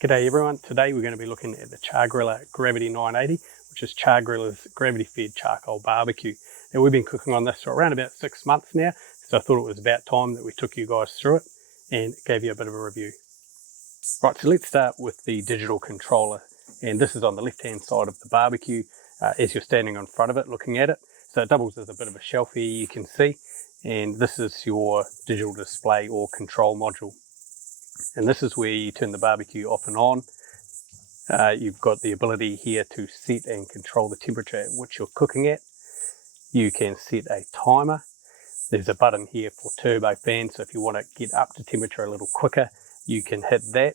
G'day everyone, today we're going to be looking at the Char-Griller Gravity 980, which is Char-Griller's gravity-fed charcoal barbecue. Now we've been cooking on this for around about 6 months now, so I thought it was about time that we took you guys through it and gave you a bit of a review. Right, so let's start with the digital controller, and this is on the left-hand side of the barbecue as you're standing in front of it looking at it. So it doubles as a bit of a shelf here, you can see, and this is your digital display or control module. And this is where you turn the barbecue off and on. You've got the ability here to set and control the temperature at which you're cooking at. You can set a timer. There's a button here for turbo fan, so if you want to get up to temperature a little quicker, you can hit that.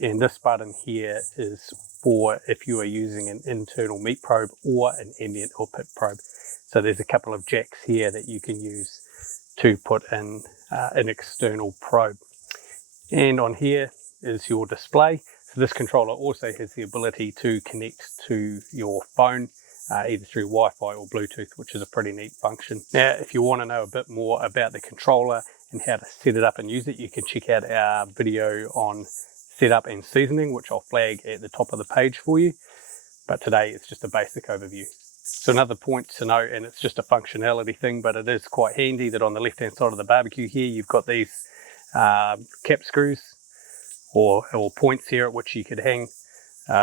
And this button here is for if you are using an internal meat probe or an ambient or pit probe. So there's a couple of jacks here that you can use to put in an external probe. And on here is your display. So this controller also has the ability to connect to your phone, either through Wi-Fi or Bluetooth, which is a pretty neat function. Now, if you want to know a bit more about the controller and how to set it up and use it, you can check out our video on setup and seasoning, which I'll flag at the top of the page for you. But today it's just a basic overview. So another point to note, and it's just a functionality thing, but it is quite handy that on the left-hand side of the barbecue here, you've got these cap screws or points here at which you could hang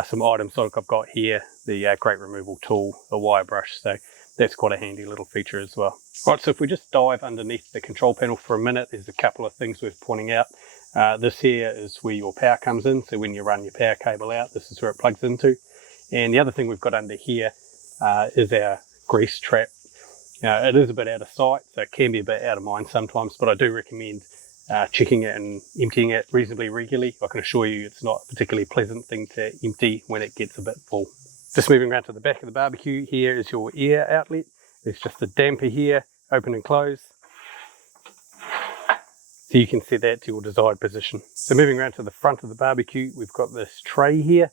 some items like I've got here, the grate removal tool, the wire brush, so that's quite a handy little feature as well. Right, so if we just dive underneath the control panel for a minute, there's a couple of things worth pointing out. This here is where your power comes in, so when you run your power cable out, this is where it plugs into. And the other thing we've got under here is our grease trap. Now, it is a bit out of sight, so it can be a bit out of mind sometimes, but I do recommend checking it and emptying it reasonably regularly. I can assure you it's not a particularly pleasant thing to empty when it gets a bit full. Just moving around to the back of the barbecue, here is your air outlet. There's just a damper here, open and close. So you can set that to your desired position. So moving around to the front of the barbecue, we've got this tray here,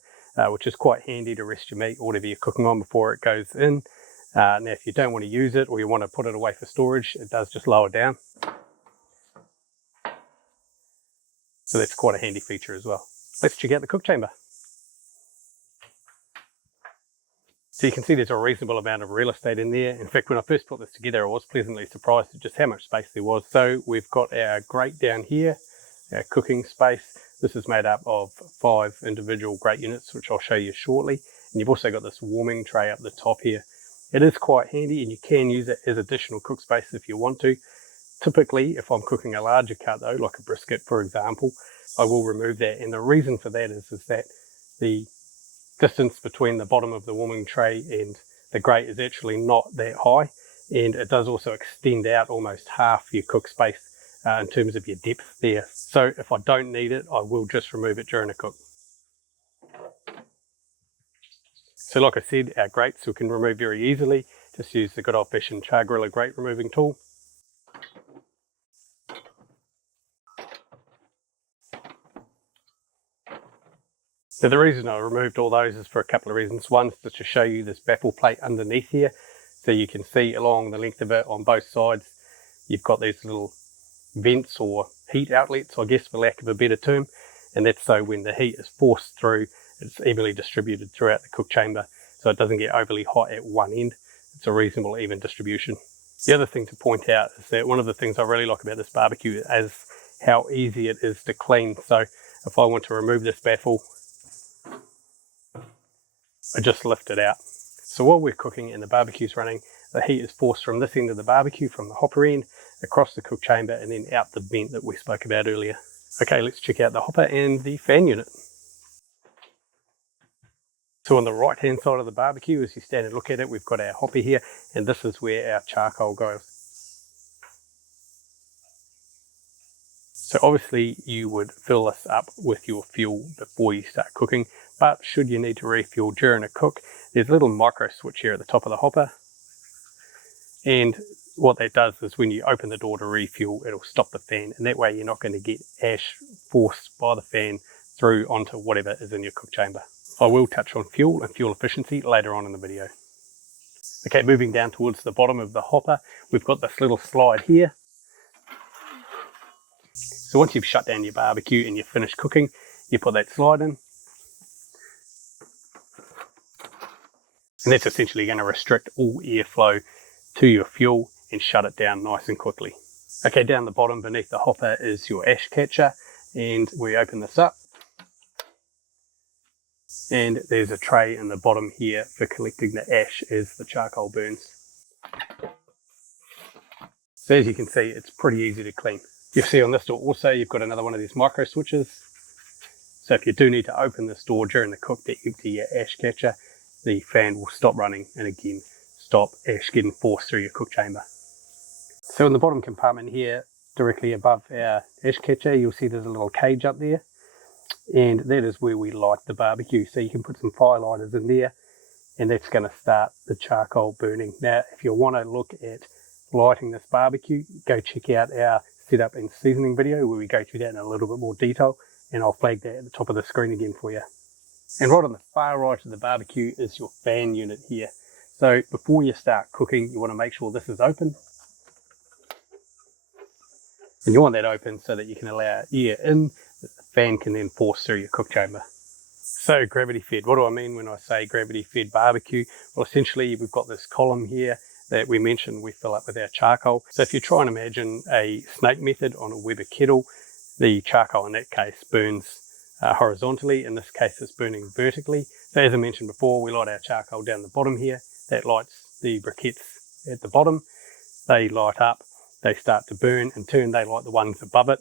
which is quite handy to rest your meat or whatever you're cooking on before it goes in. Now if you don't want to use it or you want to put it away for storage, it does just lower down. So that's quite a handy feature as well. Let's check out the cook chamber. So you can see there's a reasonable amount of real estate in there. In fact, when I first put this together, I was pleasantly surprised at just how much space there was. So we've got our grate down here, our cooking space. This is made up of 5 individual grate units, which I'll show you shortly. And you've also got this warming tray up the top here. It is quite handy and you can use it as additional cook space if you want to. Typically, if I'm cooking a larger cut though, like a brisket for example, I will remove that. And the reason for that is that the distance between the bottom of the warming tray and the grate is actually not that high. And it does also extend out almost half your cook space in terms of your depth there. So if I don't need it, I will just remove it during a cook. So like I said, our grates we can remove very easily. Just use the good old-fashioned Char-Griller grate removing tool. So the reason I removed all those is for a couple of reasons. One is to show you this baffle plate underneath here. So you can see along the length of it on both sides, you've got these little vents or heat outlets, I guess for lack of a better term. And that's so when the heat is forced through, it's evenly distributed throughout the cook chamber. So it doesn't get overly hot at one end. It's a reasonable even distribution. The other thing to point out is that one of the things I really like about this barbecue is how easy it is to clean. So if I want to remove this baffle, I just lift it out. So while we're cooking and the barbecue's running, the heat is forced from this end of the barbecue, from the hopper end, across the cook chamber and then out the vent that we spoke about earlier. Okay, let's check out the hopper and the fan unit. So on the right hand side of the barbecue, as you stand and look at it, we've got our hopper here, and this is where our charcoal goes. So obviously you would fill this up with your fuel before you start cooking, but should you need to refuel during a cook, there's a little micro switch here at the top of the hopper. And what that does is when you open the door to refuel, it'll stop the fan, and that way you're not going to get ash forced by the fan through onto whatever is in your cook chamber. I will touch on fuel and fuel efficiency later on in the video. Okay, moving down towards the bottom of the hopper, we've got this little slide here. So once you've shut down your barbecue and you've finished cooking, you put that slide in, And that's essentially going to restrict all airflow to your fuel and shut it down nice and quickly. Okay, down the bottom beneath the hopper is your ash catcher, and we open this up. And there's a tray in the bottom here for collecting the ash as the charcoal burns. So as you can see, it's pretty easy to clean. You'll see on this door also, you've got another one of these micro switches. So if you do need to open this door during the cook to empty your ash catcher, the fan will stop running and again stop ash getting forced through your cook chamber. So in the bottom compartment here, directly above our ash catcher, you'll see there's a little cage up there, and that is where we light the barbecue. So you can put some firelighters in there, and that's going to start the charcoal burning. Now, if you want to look at lighting this barbecue, go check out our setup and seasoning video where we go through that in a little bit more detail, and I'll flag that at the top of the screen again for you. And right on the far right of the barbecue is your fan unit here. So before you start cooking, you want to make sure this is open. And you want that open so that you can allow air in, that the fan can then force through your cook chamber. So gravity fed, what do I mean when I say gravity fed barbecue? Well, essentially we've got this column here that we mentioned we fill up with our charcoal. So if you try and imagine a snake method on a Weber kettle, the charcoal in that case burns horizontally. In this case it's burning vertically. So as I mentioned before, we light our charcoal down the bottom here. That lights the briquettes at the bottom. They light up, they start to burn. In turn they light the ones above it,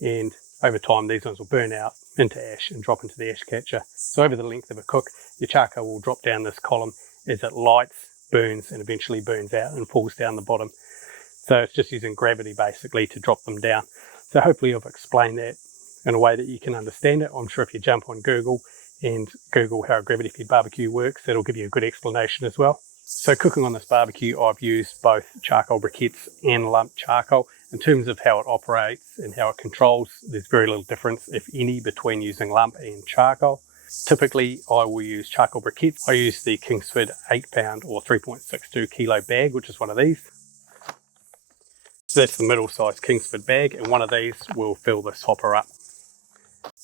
and over time these ones will burn out into ash and drop into the ash catcher. So over the length of a cook, your charcoal will drop down this column as it lights, burns, and eventually burns out and falls down the bottom. So it's just using gravity basically to drop them down. So hopefully I've explained that in a way that you can understand it. I'm sure if you jump on Google and Google how a gravity fed barbecue works, that'll give you a good explanation as well. So cooking on this barbecue, I've used both charcoal briquettes and lump charcoal. In terms of how it operates and how it controls, there's very little difference, if any, between using lump and charcoal. Typically, I will use charcoal briquettes. I use the Kingsford 8-pound or 3.62 kilo bag, which is one of these. So that's the middle-sized Kingsford bag, and one of these will fill this hopper up.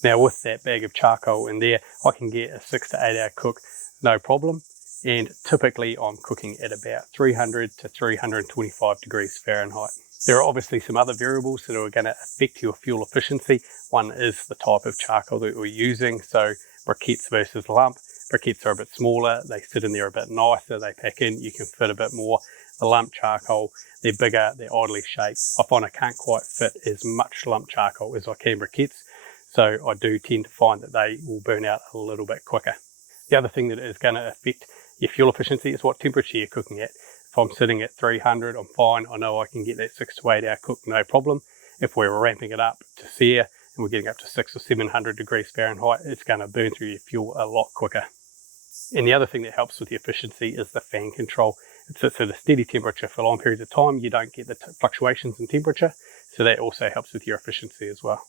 Now with that bag of charcoal in there, I can get a 6 to 8 hour cook, no problem. And typically I'm cooking at about 300 to 325 degrees Fahrenheit. There are obviously some other variables that are going to affect your fuel efficiency. One is the type of charcoal that we're using. So briquettes versus lump. Briquettes are a bit smaller, they sit in there a bit nicer, they pack in, you can fit a bit more. The lump charcoal, they're bigger, they're oddly shaped. I find I can't quite fit as much lump charcoal as I can briquettes, so I do tend to find that they will burn out a little bit quicker. The other thing that is going to affect your fuel efficiency is what temperature you're cooking at. If I'm sitting at 300, I'm fine. I know I can get that 6 to 8 hour cook, no problem. If we're ramping it up to sear and we're getting up to 600 or 700 degrees Fahrenheit, it's going to burn through your fuel a lot quicker. And the other thing that helps with the efficiency is the fan control. It sits at a steady temperature for long periods of time. You don't get the fluctuations in temperature, so that also helps with your efficiency as well.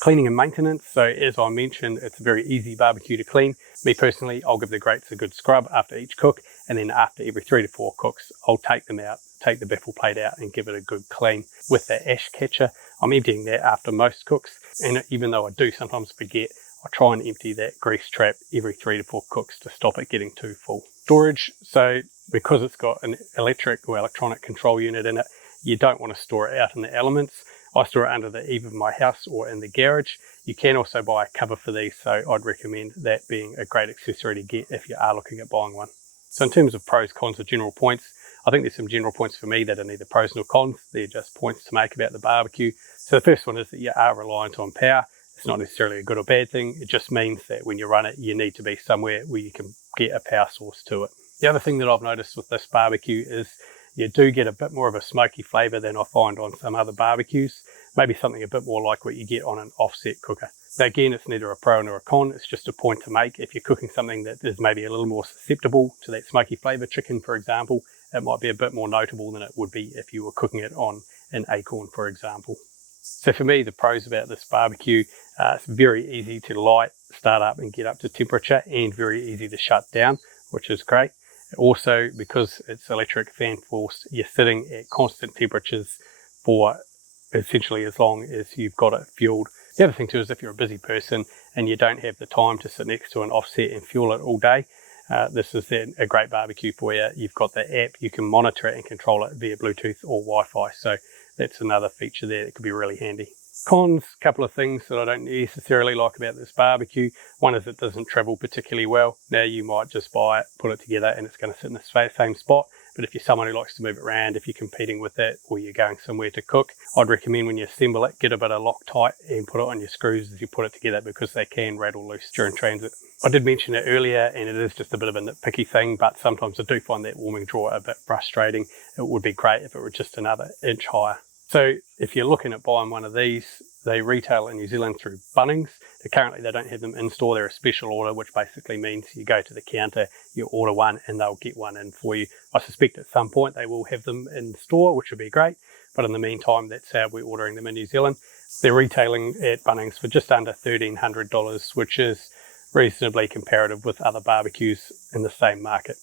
Cleaning and maintenance. So as I mentioned, it's a very easy barbecue to clean. Me personally, I'll give the grates a good scrub after each cook, and then after every 3 to 4 cooks, I'll take them out, take the baffle plate out and give it a good clean. With the ash catcher, I'm emptying that after most cooks, and even though I do sometimes forget, I try and empty that grease trap every 3 to 4 cooks to stop it getting too full. Storage, so because it's got an electric or electronic control unit in it, you don't want to store it out in the elements. I store it under the eave of my house or in the garage. You can also buy a cover for these, so I'd recommend that being a great accessory to get if you are looking at buying one. So in terms of pros, cons, or general points, I think there's some general points for me that are neither pros nor cons. They're just points to make about the barbecue. So the first one is that you are reliant on power. It's not necessarily a good or bad thing. It just means that when you run it, you need to be somewhere where you can get a power source to it. The other thing that I've noticed with this barbecue is you do get a bit more of a smoky flavour than I find on some other barbecues. Maybe something a bit more like what you get on an offset cooker. Now again, it's neither a pro nor a con, it's just a point to make. If you're cooking something that is maybe a little more susceptible to that smoky flavour, chicken for example, it might be a bit more notable than it would be if you were cooking it on an acorn, for example. So for me, the pros about this barbecue, it's very easy to light, start up and get up to temperature, and very easy to shut down, which is great. Also, because it's electric fan forced, you're sitting at constant temperatures for essentially as long as you've got it fueled. The other thing too is if you're a busy person and you don't have the time to sit next to an offset and fuel it all day, this is a great barbecue for you. You've got the app, you can monitor it and control it via Bluetooth or Wi-Fi. So that's another feature there that could be really handy. Cons, a couple of things that I don't necessarily like about this barbecue. One is it doesn't travel particularly well. Now you might just buy it, put it together, and it's going to sit in the same spot. But if you're someone who likes to move it around, if you're competing with it or you're going somewhere to cook, I'd recommend when you assemble it, get a bit of Loctite and put it on your screws as you put it together, because they can rattle loose during transit. I did mention it earlier, and it is just a bit of a nitpicky thing, but sometimes I do find that warming drawer a bit frustrating. It would be great if it were just another inch higher. So if you're looking at buying one of these, they retail in New Zealand through Bunnings. Currently they don't have them in store. They're a special order, which basically means you go to the counter, you order one, and they'll get one in for you. I suspect at some point they will have them in store, which would be great. But in the meantime, that's how we're ordering them in New Zealand. They're retailing at Bunnings for just under $1,300, which is reasonably comparative with other barbecues in the same market.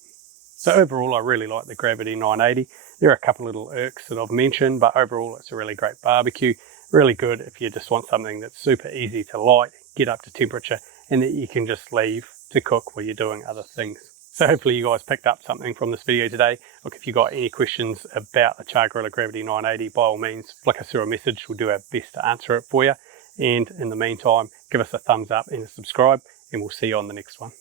So overall, I really like the Gravity 980. There are a couple little irks that I've mentioned, but overall it's a really great barbecue. Really good if you just want something that's super easy to light, get up to temperature, and that you can just leave to cook while you're doing other things. So hopefully you guys picked up something from this video today. Look, if you've got any questions about the Char-Griller Gravity 980, by all means, flick us through a message. We'll do our best to answer it for you. And in the meantime, give us a thumbs up and a subscribe, and we'll see you on the next one.